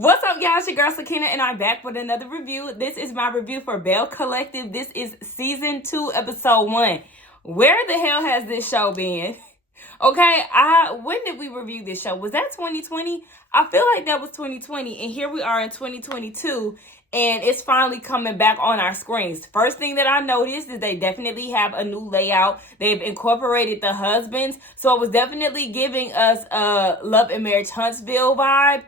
What's up, y'all? It's your girl Sakina, and I'm back with another review. This is my review for Belle Collective. This is season 2, episode 1. Where the hell has this show been? Okay, when did we review this show? Was that 2020? I feel like that was 2020, and here we are in 2022, and it's finally coming back on our screens. First thing that I noticed is they definitely have a new layout. They've incorporated the husbands, so it was definitely giving us a Love and Marriage Huntsville vibe.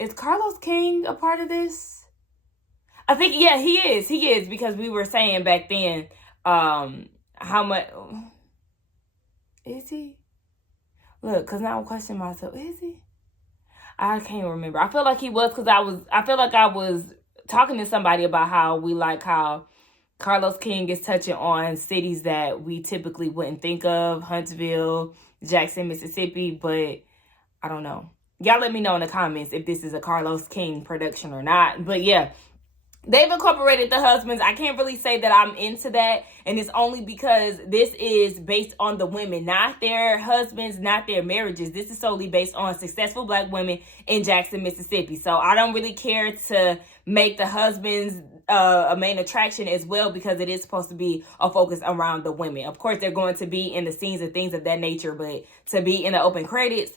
Is Carlos King a part of this? I think, yeah, he is. He is, because we were saying back then, how much... Is he? Look, because now I'm questioning myself. Is he? I can't remember. I feel like he was, because I feel like I was talking to somebody about how Carlos King is touching on cities that we typically wouldn't think of. Huntsville, Jackson, Mississippi, but I don't know. Y'all let me know in the comments if this is a Carlos King production or not. But yeah, they've incorporated the husbands. I can't really say that I'm into that. And it's only because this is based on the women, not their husbands, not their marriages. This is solely based on successful Black women in Jackson, Mississippi. So I don't really care to make the husbands a main attraction as well, because it is supposed to be a focus around the women. Of course, they're going to be in the scenes and things of that nature, but to be in the open credits,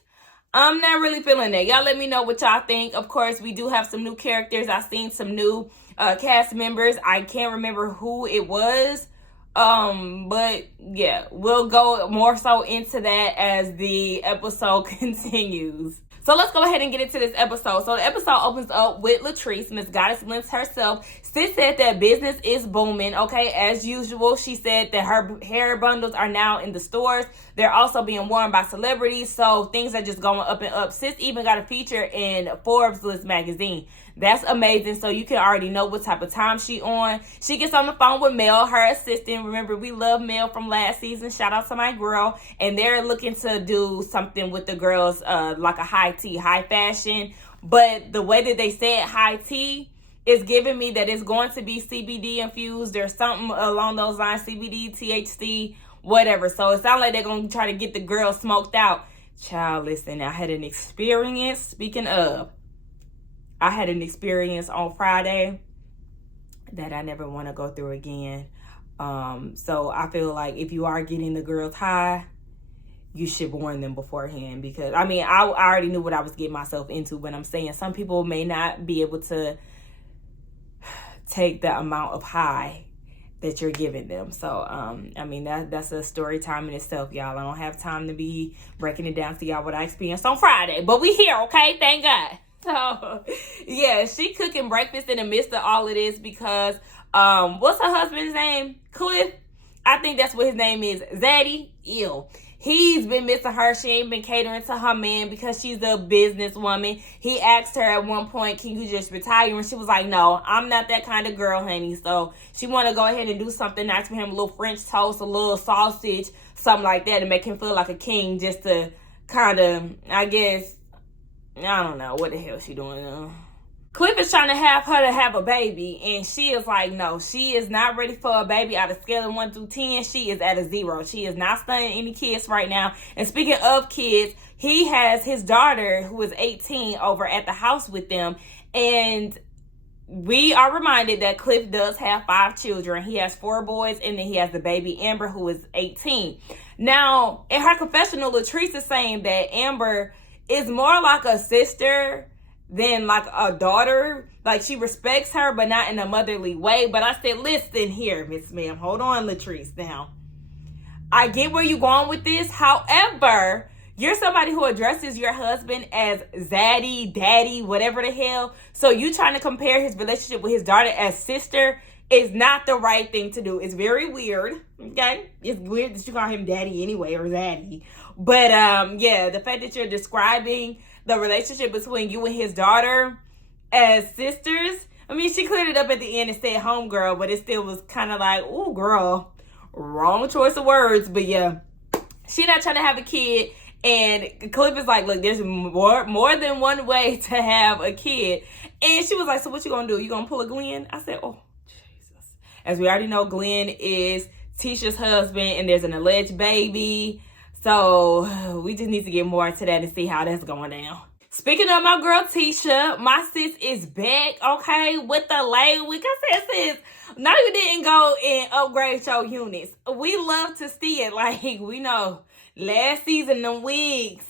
I'm not really feeling that. Y'all let me know what y'all think. Of course, we do have some new characters. I've seen some new cast members. I can't remember who it was. But yeah, we'll go more so into that as the episode continues. So let's go ahead and get into this episode. So the episode opens up with Latrice, Miss Goddess Glimpse herself. Sis said that business is booming. Okay, as usual, she said that her hair bundles are now in the stores. They're also being worn by celebrities. So things are just going up and up. Sis even got a feature in Forbes List magazine. That's amazing. So you can already know what type of time she on. She gets on the phone with Mel, her assistant. Remember, we love Mel from last season. Shout out to my girl. And they're looking to do something with the girls, like a high tea, high fashion. But the way that they said high tea is giving me that it's going to be CBD infused. There's something along those lines, CBD, THC, whatever. So it sounds like they're going to try to get the girls smoked out. Child, listen, I had an experience. Speaking of, I had an experience on Friday that I never want to go through again. So I feel like if you are getting the girls high, you should warn them beforehand, because I mean, I already knew what I was getting myself into, but I'm saying some people may not be able to take the amount of high that you're giving them. So, I mean, that's a story time in itself, y'all. I don't have time to be breaking it down to y'all what I experienced on Friday, but we here, okay? Thank God. So, yeah, she cooking breakfast in the midst of all of this because, what's her husband's name? Cliff? I think that's what his name is. Zaddy? Ew. He's been missing her. She ain't been catering to her man because she's a businesswoman. He asked her at one point, can you just retire? And she was like, no, I'm not that kind of girl, honey. So she want to go ahead and do something nice for him, a little French toast, a little sausage, something like that to make him feel like a king, just to kind of, I guess, I don't know what the hell she doing now. Cliff is trying to have her to have a baby, and she is like, no, she is not ready for a baby. Out of scale of 1 through 10, she is at a 0. She is not stunning any kids right now. And speaking of kids, he has his daughter, who is 18, over at the house with them. And we are reminded that Cliff does have 5 children. He has 4 boys, and then he has the baby Amber, who is 18. Now, in her confessional, Latrice is saying that Amber is more like a sister than like a daughter. Like, she respects her, but not in a motherly way. But I said, listen here, Miss Ma'am. Hold on, Latrice. Now, I get where you're going with this. However, you're somebody who addresses your husband as Zaddy, Daddy, whatever the hell. So you trying to compare his relationship with his daughter as sister is not the right thing to do. It's very weird, okay? It's weird that you call him Daddy anyway, or Zaddy. But, yeah, the fact that you're describing the relationship between you and his daughter as sisters, I mean, she cleared it up at the end and said homegirl, but it still was kind of like, ooh, girl, wrong choice of words. But, yeah, she not trying to have a kid. And Cliff is like, look, there's more than one way to have a kid. And she was like, so what you gonna do? You gonna pull a Glenn? I said, oh, Jesus. As we already know, Glenn is Tisha's husband, and there's an alleged baby. So we just need to get more into that and see how that's going down. Speaking of my girl Tisha, my sis is back, okay, with the lay week. I said, sis, no, you didn't go and upgrade your units. We love to see it. Like, we know last season, them wigs,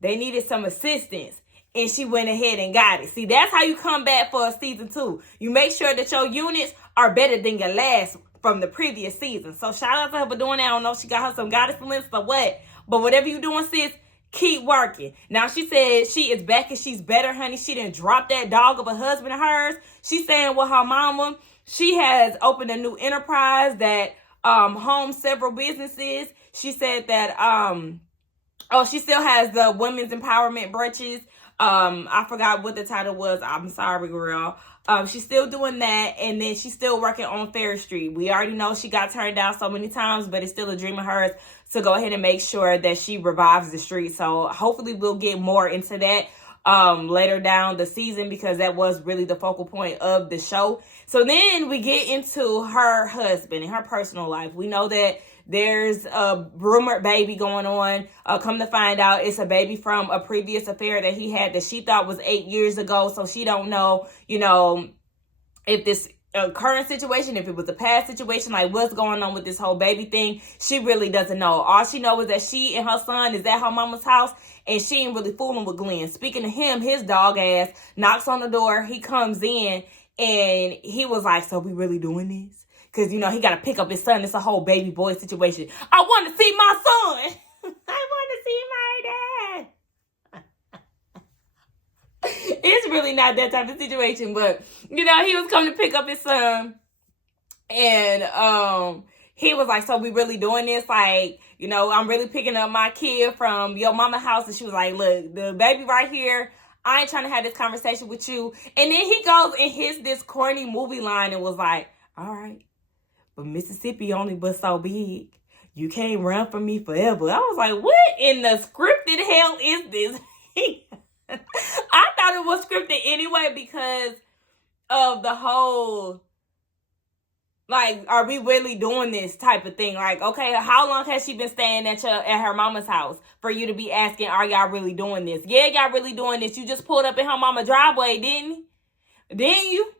they needed some assistance. And she went ahead and got it. See, that's how you come back for a season 2. You make sure that your units are better than your last from the previous season. So shout out to her for doing that. I don't know if she got her some goddess lists or what. But whatever you doing, sis, keep working. Now, she said she is back and she's better, honey. She didn't drop that dog of a husband of hers. She's saying with her mama, she has opened a new enterprise that homes several businesses. She said that she still has the women's empowerment brunches. I forgot what the title was. I'm sorry, girl. She's still doing that, and then she's still working on Fair Street. We already know she got turned down so many times, but it's still a dream of hers to go ahead and make sure that she revives the street. So hopefully we'll get more into that later down the season, because that was really the focal point of the show. So then we get into her husband and her personal life. We know that there's a rumored baby going on. Come to find out, it's a baby from a previous affair that he had that she thought was 8 years ago. So she don't know, if this current situation, if it was a past situation, like what's going on with this whole baby thing. She really doesn't know. All she knows is that she and her son is at her mama's house, and she ain't really fooling with Glenn. Speaking of him, his dog ass knocks on the door. He comes in, and he was like, so we really doing this? Because, he got to pick up his son. It's a whole baby boy situation. I want to see my son. I want to see my dad. It's really not that type of situation. But, he was coming to pick up his son. And he was like, so we really doing this? Like, I'm really picking up my kid from your mama house. And she was like, look, the baby right here, I ain't trying to have this conversation with you. And then he goes and hits this corny movie line and was like, all right, but Mississippi only but so big. You can't run from me forever. I was like, what in the scripted hell is this? I thought it was scripted anyway because of the whole, like, are we really doing this type of thing? Like, okay, how long has she been staying at her mama's house for you to be asking, are y'all really doing this? Yeah, y'all really doing this. You just pulled up in her mama's driveway, didn't you? Didn't you?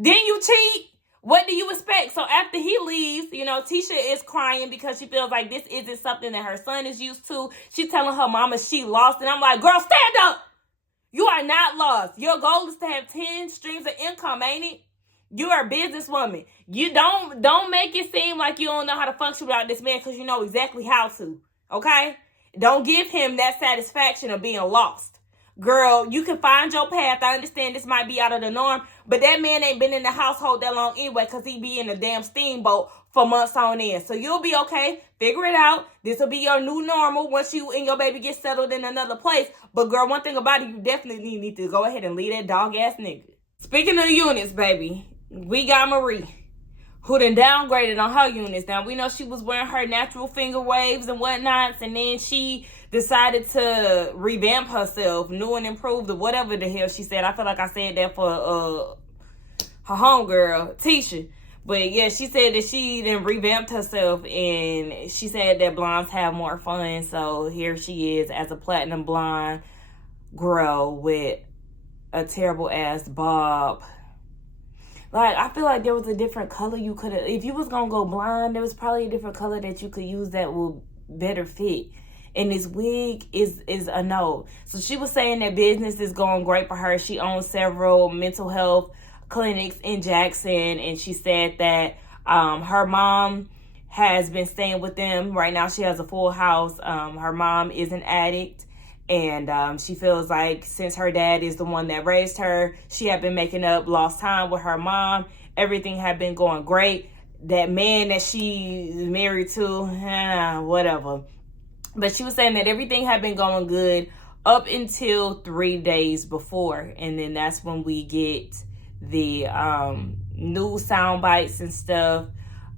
Didn't you cheat? What do you expect? So after he leaves, Tisha is crying because she feels like this isn't something that her son is used to. She's telling her mama she lost. And I'm like, girl, stand up. You are not lost. Your goal is to have 10 streams of income, ain't it? You are a businesswoman. You don't make it seem like you don't know how to function without this man, because you know exactly how to. Okay? Don't give him that satisfaction of being lost. Girl, you can find your path. I understand this might be out of the norm, but that man ain't been in the household that long anyway, because he be in a damn steamboat for months on end. So you'll be okay. Figure it out. This will be your new normal once you and your baby get settled in another place. But girl, one thing about it, you definitely need to go ahead and leave that dog ass nigga. Speaking of units, baby, we got Marie, who done downgraded on her units. Now, we know she was wearing her natural finger waves and whatnots, and then she decided to revamp herself, new and improved, or whatever the hell she said. I feel like I said that for her homegirl, Tisha. But yeah, she said that she then revamped herself, and she said that blondes have more fun. So here she is as a platinum blonde girl with a terrible ass bob. Like, I feel like there was a different color you could have, if you was gonna go blonde, there was probably a different color that you could use that would better fit. And this wig is a no. So she was saying that business is going great for her. She owns several mental health clinics in Jackson, and she said that her mom has been staying with them. Right now she has a full house. Her mom is an addict, and she feels like since her dad is the one that raised her, she had been making up lost time with her mom. Everything had been going great. That man that she is married to, whatever. But she was saying that everything had been going good up until 3 days before. And then that's when we get the new sound bites and stuff.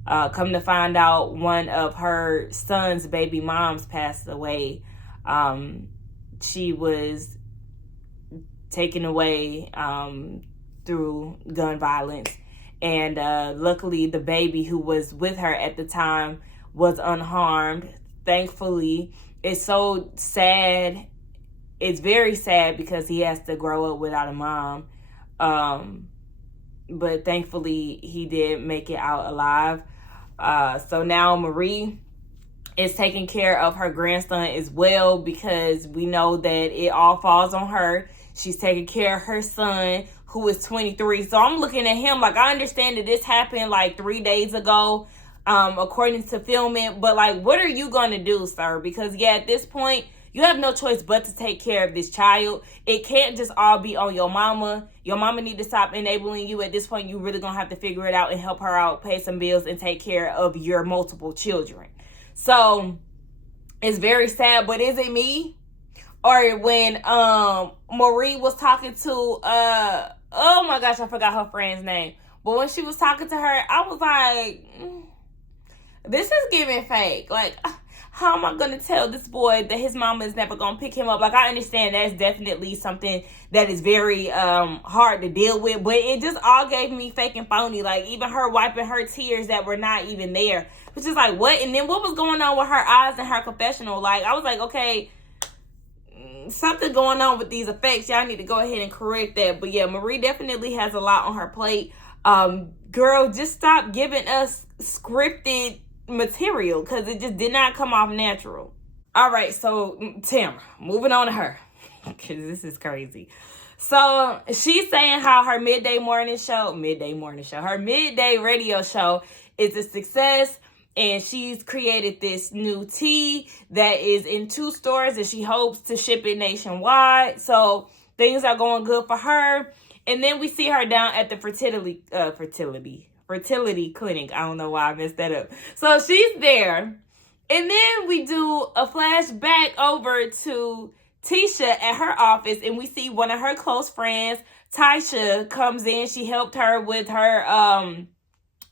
Come to find out, one of her son's baby moms passed away. She was taken away through gun violence. And luckily, the baby who was with her at the time was unharmed. Thankfully. It's so sad it's very sad because he has to grow up without a mom. But thankfully he did make it out alive. So now Marie is taking care of her grandson as well, because we know that it all falls on her. She's taking care of her son, who is 23. So I'm looking at him like, I understand that this happened like 3 days ago, according to filming. But like, what are you going to do, sir? Because yeah, at this point, you have no choice but to take care of this child. It can't just all be on your mama. Your mama need to stop enabling you. At this point, you really going to have to figure it out and help her out, pay some bills, and take care of your multiple children. So it's very sad. But is it me? Or when Marie was talking to oh my gosh, I forgot her friend's name. But when she was talking to her, I was like, this is giving fake. Like, how am I going to tell this boy that his mama is never going to pick him up? Like, I understand that's definitely something that is very hard to deal with. But it just all gave me fake and phony. Like, even her wiping her tears that were not even there. Which is like, what? And then what was going on with her eyes and her confessional? Like, I was like, okay, something going on with these effects. Y'all need to go ahead and correct that. But yeah, Marie definitely has a lot on her plate. Girl, just stop giving us scripted material, because it just did not come off natural. All right, so Tamra, moving on to her, because this is crazy. So she's saying how her midday radio show is a success, and she's created this new tea that is in 2 stores, and she hopes to ship it nationwide. So things are going good for her. And then we see her down at the fertility clinic. I don't know why I messed that up. So she's there. And then we do a flashback over to Tisha at her office, and we see one of her close friends, Tisha, comes in. She helped her with her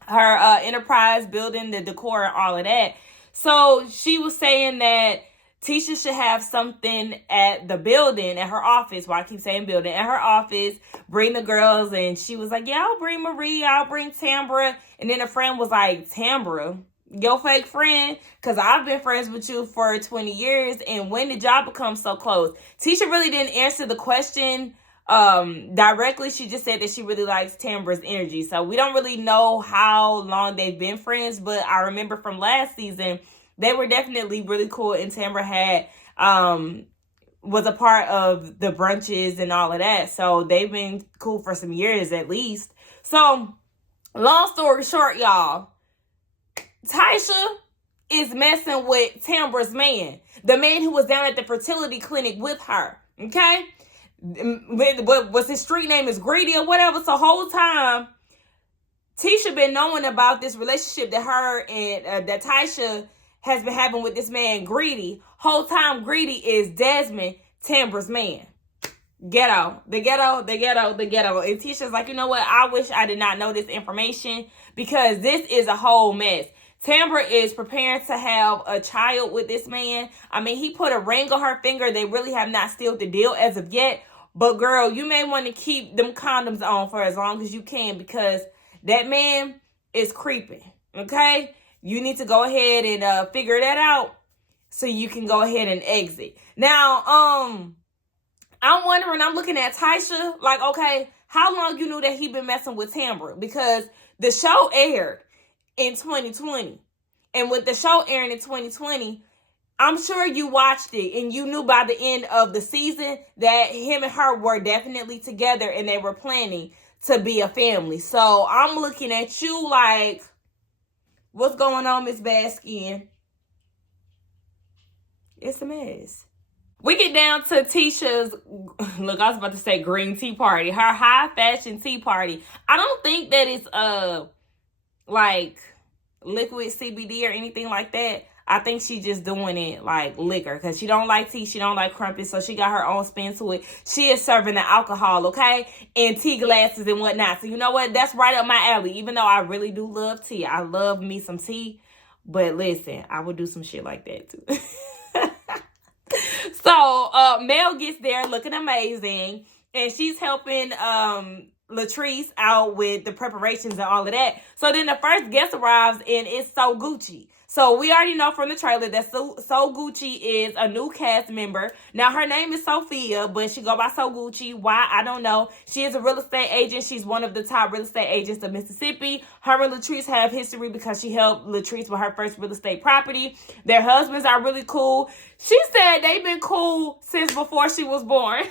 enterprise, building the decor and all of that. So she was saying that Tisha should have something at the building, at her office. Well, I keep saying building, at her office, bring the girls. And she was like, yeah, I'll bring Marie, I'll bring Tambra. And then a friend was like, Tambra, your fake friend? Because I've been friends with you for 20 years. And when did y'all become so close? Tisha really didn't answer the question directly. She just said that she really likes Tambra's energy. So we don't really know how long they've been friends. But I remember from last season, they were definitely really cool, and Tambra had was a part of the brunches and all of that. So they've been cool for some years at least. So long story short, y'all, Tisha is messing with Tambra's man, the man who was down at the fertility clinic with her. Okay, what was his street name is Greedy or whatever. So whole time Tisha been knowing about this relationship that her and that Tisha has been having with this man, Greedy. Whole time, Greedy is Desmond, Tambra's man. Ghetto. And Tisha's like, you know what? I wish I did not know this information, because this is a whole mess. Tambra is preparing to have a child with this man. I mean, he put a ring on her finger. They really have not sealed the deal as of yet. But girl, you may want to keep them condoms on for as long as you can, because that man is creeping. Okay? You need to go ahead and figure that out so you can go ahead and exit. Now, I'm wondering, I'm looking at Tisha, like, okay, how long you knew that he been messing with Tambra? Because the show aired in 2020. And with the show airing in 2020, I'm sure you watched it and you knew by the end of the season that him and her were definitely together and they were planning to be a family. So I'm looking at you like, what's going on, Miss Bad Skin? It's a mess. We get down to Tisha's, look, I was about to say green tea party. Her high fashion tea party. I don't think that it's like liquid CBD or anything like that. I think she's just doing it like liquor, because she don't like tea, she don't like crumpets, so she got her own spin to it. She is serving the alcohol, okay, and tea glasses and whatnot. So you know what? That's right up my alley. Even though I really do love tea, I love me some tea. But listen, I would do some shit like that too. So Mel gets there looking amazing, and she's helping Latrice out with the preparations and all of that. So then the first guest arrives, and it's So Gucci. So we already know from the trailer that So Gucci is a new cast member. Now her name is Sophia, but she go by So Gucci. Why? I don't know. She is a real estate agent. She's one of the top real estate agents of Mississippi. Her and Latrice have history because she helped Latrice with her first real estate property. Their husbands are really cool. She said they've been cool since before she was born.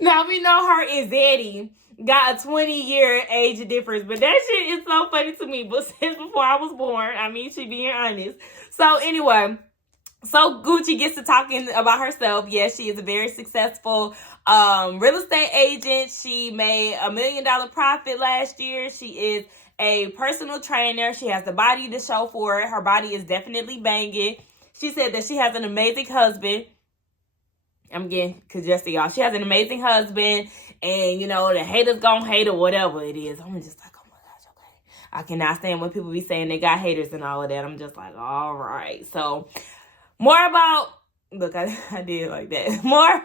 Now we know her and Zeddy got a 20-year age difference, but that shit is so funny to me. But since before I was born, I mean, she being honest. So anyway, so Gucci gets to talking about herself. Yes, she is a very successful real estate agent. She made $1 million profit last year. She is a personal trainer. She has the body to show for it. Her body is definitely banging. She said that she has an amazing husband. I'm getting congested, y'all. She has an amazing husband, and, you know, the haters gonna hate or whatever it is. I'm just like, oh my gosh, okay. I cannot stand when people be saying they got haters and all of that. I'm just like, all right. So, more about, look, I did like that. More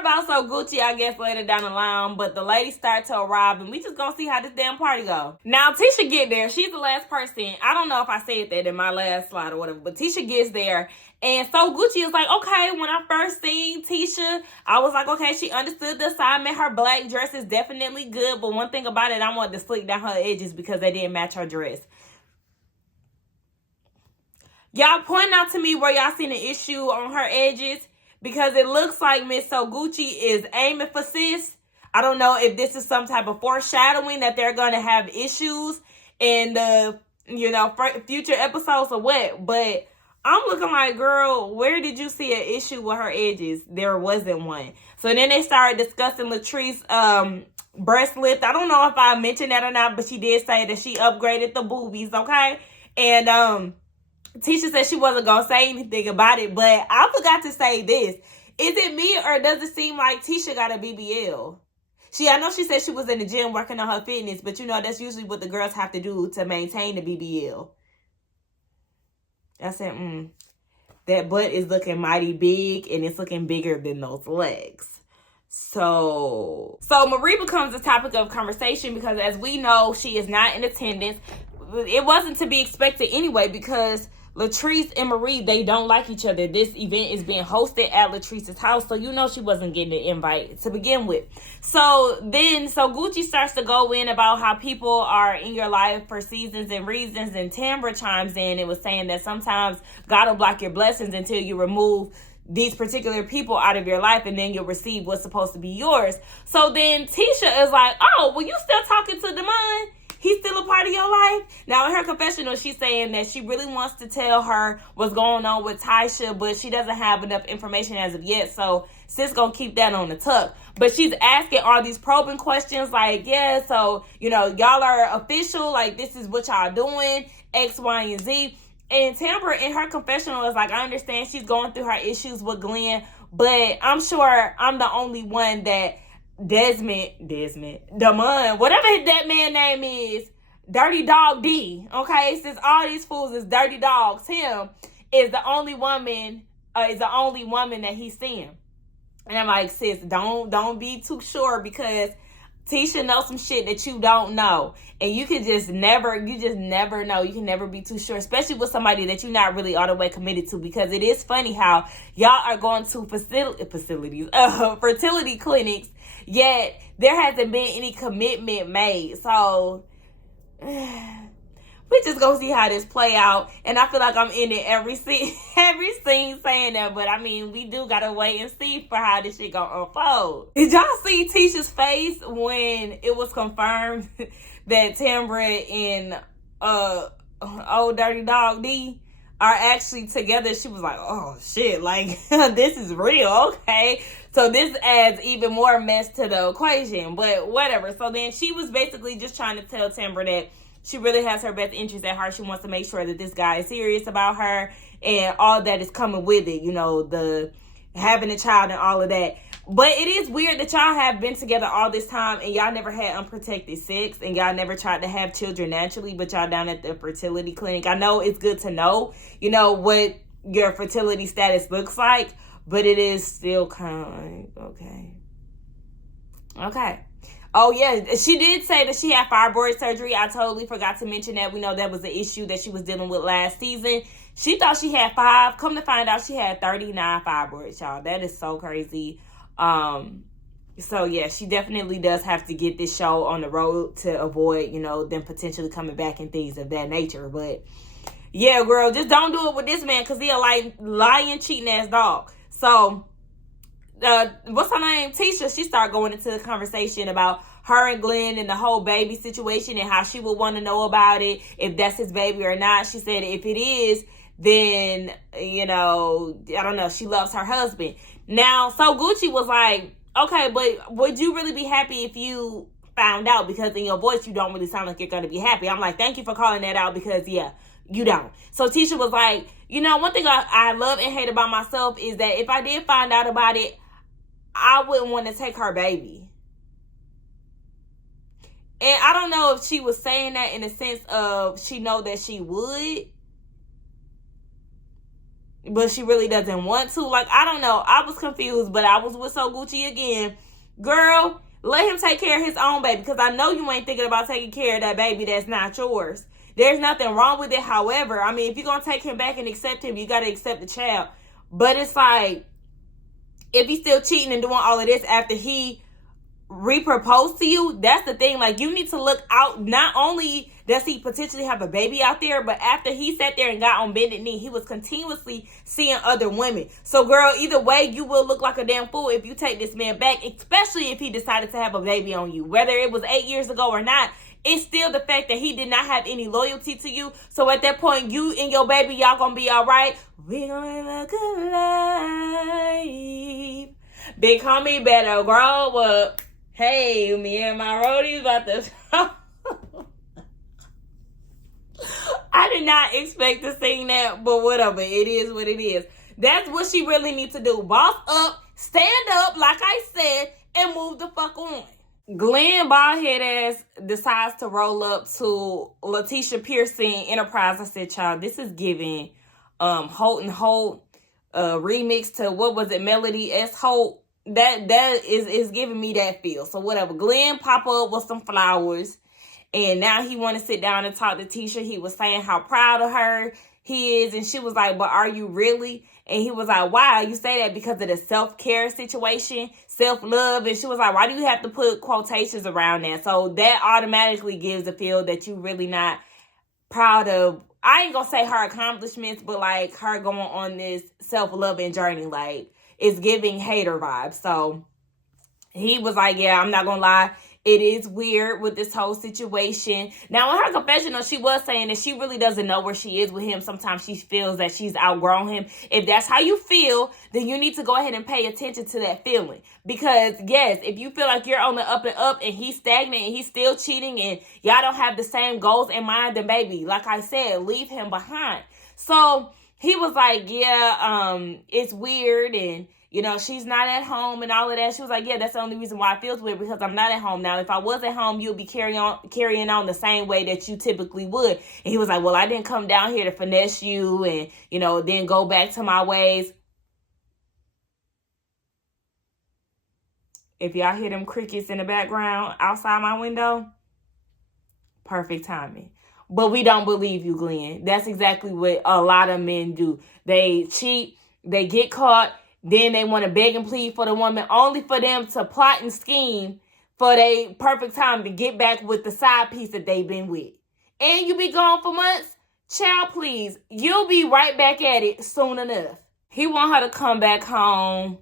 about So Gucci, I guess, later down the line. But the ladies start to arrive, and we just gonna see how this damn party go. Now, Tisha get there. She's the last person. I don't know if I said that in my last slide or whatever, but Tisha gets there. And So Gucci is like, okay, when I first seen Tisha, I was like, okay, she understood the assignment. Her black dress is definitely good. But one thing about it, I wanted to slick down her edges because they didn't match her dress. Y'all point out to me where y'all seen an issue on her edges, because it looks like Miss So Gucci is aiming for sis. I don't know if this is some type of foreshadowing that they're going to have issues in the, you know, future episodes or what. But I'm looking like, girl, where did you see an issue with her edges? There wasn't one. So then they started discussing Latrice's breast lift. I don't know if I mentioned that or not, but she did say that she upgraded the boobies, okay? And Tisha said she wasn't going to say anything about it, but I forgot to say this. Is it me, or does it seem like Tisha got a BBL? I know she said she was in the gym working on her fitness, but you know, that's usually what the girls have to do to maintain the BBL. I said, that butt is looking mighty big, and it's looking bigger than those legs. So Marie becomes a topic of conversation because, as we know, she is not in attendance. It wasn't to be expected anyway, because Latrice and Marie, they don't like each other. This event is being hosted at Latrice's house, so you know she wasn't getting the invite to begin with. So Gucci starts to go in about how people are in your life for seasons and reasons, and Tambra chimes in and was saying that sometimes God will block your blessings until you remove these particular people out of your life, and then you'll receive what's supposed to be yours. So then Tisha is like, oh, well, you still talking to Damon? He's still a part of your life? Now, in her confessional, she's saying that she really wants to tell her what's going on with Tisha, but she doesn't have enough information as of yet, so sis gonna keep that on the tuck. But she's asking all these probing questions like, yeah, so, you know, y'all are official, like, this is what y'all doing, X, Y, and Z. And Tambra, in her confessional, is like, I understand she's going through her issues with Glenn, but I'm sure I'm the only one that Damon, whatever that man name is, Dirty Dog D, okay? Since all these fools is dirty dogs, him is the only woman that he's seeing. And I'm like, sis, don't be too sure, because Tisha knows some shit that you don't know. And you just never know. You can never be too sure, especially with somebody that you're not really all the way committed to, because it is funny how y'all are going to fertility clinics, yet there hasn't been any commitment made. So we just gonna see how this play out. And I feel like I'm in it every scene saying that, but I mean, we do gotta wait and see for how this shit gonna unfold. Did y'all see Tisha's face when it was confirmed that Tambra and old Dirty Dog D are actually together? She was like, oh shit, like this is real, okay? So this adds even more mess to the equation, but whatever. So then she was basically just trying to tell Tambra that she really has her best interest at heart. She wants to make sure that this guy is serious about her and all that is coming with it, you know, the having a child and all of that. But it is weird that y'all have been together all this time and y'all never had unprotected sex, and y'all never tried to have children naturally, but y'all down at the fertility clinic. I know it's good to know, you know, what your fertility status looks like, But it is still kind of like, okay. Oh, yeah. She did say that she had fibroid surgery. I totally forgot to mention that. We know that was the issue that she was dealing with last season. She thought she had 5. Come to find out, she had 39 fibroids, y'all. That is so crazy. So, yeah, she definitely does have to get this show on the road to avoid, them potentially coming back and things of that nature. But, yeah, girl, just don't do it with this man because he a lying, cheating-ass dog. So, what's her name? Tisha, she started going into the conversation about her and Glenn and the whole baby situation and how she would want to know about it, if that's his baby or not. She said if it is, then, I don't know, she loves her husband. Now, so Gucci was like, okay, but would you really be happy if you found out? Because in your voice, you don't really sound like you're going to be happy. I'm like, thank you for calling that out because, yeah, you don't. So Tisha was like, one thing I love and hate about myself is that if I did find out about it, I wouldn't want to take her baby. And I don't know if she was saying that in the sense of she know that she would, but she really doesn't want to. Like, I don't know. I was confused, but I was with So Gucci again. Girl, let him take care of his own baby because I know you ain't thinking about taking care of that baby that's not yours. There's nothing wrong with it. However, I mean, if you're going to take him back and accept him, you got to accept the child. But it's like, if he's still cheating and doing all of this after he re-proposed to you, that's the thing. Like, you need to look out. Not only does he potentially have a baby out there, but after he sat there and got on bended knee, he was continuously seeing other women. So, girl, either way, you will look like a damn fool if you take this man back, especially if he decided to have a baby on you. Whether it was 8 years ago or not, it's still the fact that he did not have any loyalty to you. So at that point, you and your baby, y'all gonna be all right. We gonna have a good life. Big homie better grow up. Hey, me and my roadies about to... I did not expect to sing that, but whatever. It is what it is. That's what she really needs to do. Boss up, stand up, like I said, and move the fuck on. Glenn baldhead ass decides to roll up to Letitia Pearson Enterprise. I said, child, this is giving Holt and Holt remix to, what was it, Melody S. Holt. That is giving me that feel. So whatever. Glenn pop up with some flowers. And now he want to sit down and talk to Tisha. He was saying how proud of her he is. And she was like, but are you really? And he was like, why? You say that because of the self-care situation, self-love. And she was like, why do you have to put quotations around that? So that automatically gives a feel that you really not proud of, I ain't going to say her accomplishments, but like her going on this self-loving journey. Like, it's giving hater vibes. So he was like, yeah, I'm not going to lie. It is weird with this whole situation. Now, in her confessional, she was saying that she really doesn't know where she is with him. Sometimes she feels that she's outgrown him. If that's how you feel, then you need to go ahead and pay attention to that feeling. Because, yes, if you feel like you're on the up and up and he's stagnant and he's still cheating and y'all don't have the same goals in mind, then baby, like I said, leave him behind. So he was like, yeah, it's weird and, she's not at home and all of that. She was like, yeah, that's the only reason why it feels weird because I'm not at home. Now, if I was at home, you'll be carrying on the same way that you typically would. And he was like, well, I didn't come down here to finesse you and, then go back to my ways. If y'all hear them crickets in the background outside my window, perfect timing. But we don't believe you, Glenn. That's exactly what a lot of men do. They cheat, they get caught, then they want to beg and plead for the woman only for them to plot and scheme for their perfect time to get back with the side piece that they've been with. And you be gone for months? Child, please. You'll be right back at it soon enough. He want her to come back home.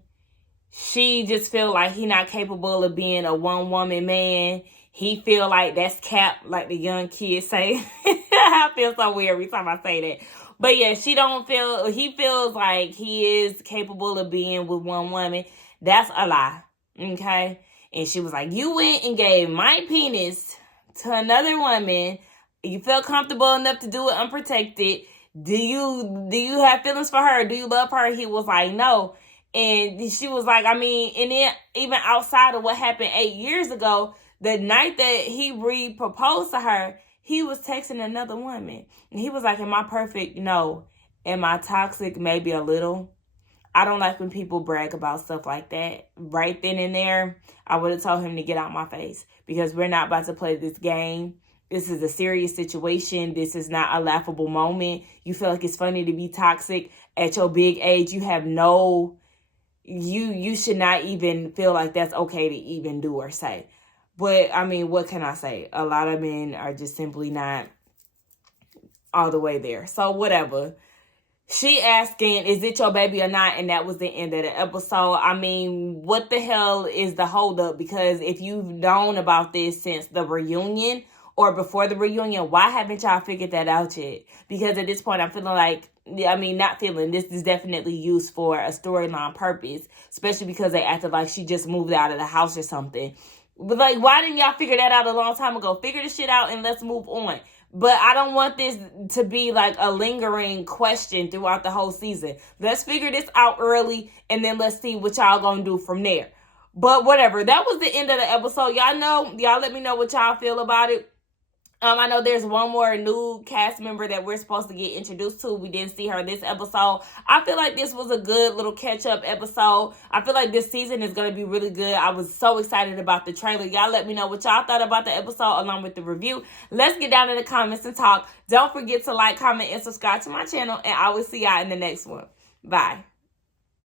She just feel like he not capable of being a one-woman man. He feel like that's cap, like the young kids say. I feel so weird every time I say that. But yeah, he feels like he is capable of being with one woman. That's a lie. Okay? And she was like, you went and gave my penis to another woman. You felt comfortable enough to do it unprotected. Do you have feelings for her? Do you love her? He was like, no. And she was like, and then even outside of what happened 8 years ago, the night that he re-proposed to her, he was texting another woman. And he was like, am I perfect? No. Am I toxic? Maybe a little. I don't like when people brag about stuff like that. Right then and there, I would have told him to get out my face, because we're not about to play this game. This is a serious situation. This is not a laughable moment. You feel like it's funny to be toxic at your big age. You have no, you should not even feel like that's okay to even do or say. But, I mean, what can I say? A lot of men are just simply not all the way there. So, whatever. She asking, is it your baby or not? And that was the end of the episode. I mean, what the hell is the holdup? Because if you've known about this since the reunion or before the reunion, why haven't y'all figured that out yet? Because at this point, I'm feeling like, this is definitely used for a storyline purpose, especially because they acted like she just moved out of the house or something. But, like, why didn't y'all figure that out a long time ago? Figure the shit out and let's move on. But I don't want this to be like a lingering question throughout the whole season. Let's figure this out early, and then let's see what y'all gonna do from there. But whatever. That was the end of the episode. Y'all let me know what y'all feel about it. I know there's one more new cast member that we're supposed to get introduced to. We didn't see her this episode. I feel like this was a good little catch-up episode. I feel like this season is going to be really good. I was so excited about the trailer. Y'all let me know what y'all thought about the episode along with the review. Let's get down in the comments and talk. Don't forget to like, comment, and subscribe to my channel. And I will see y'all in the next one. Bye.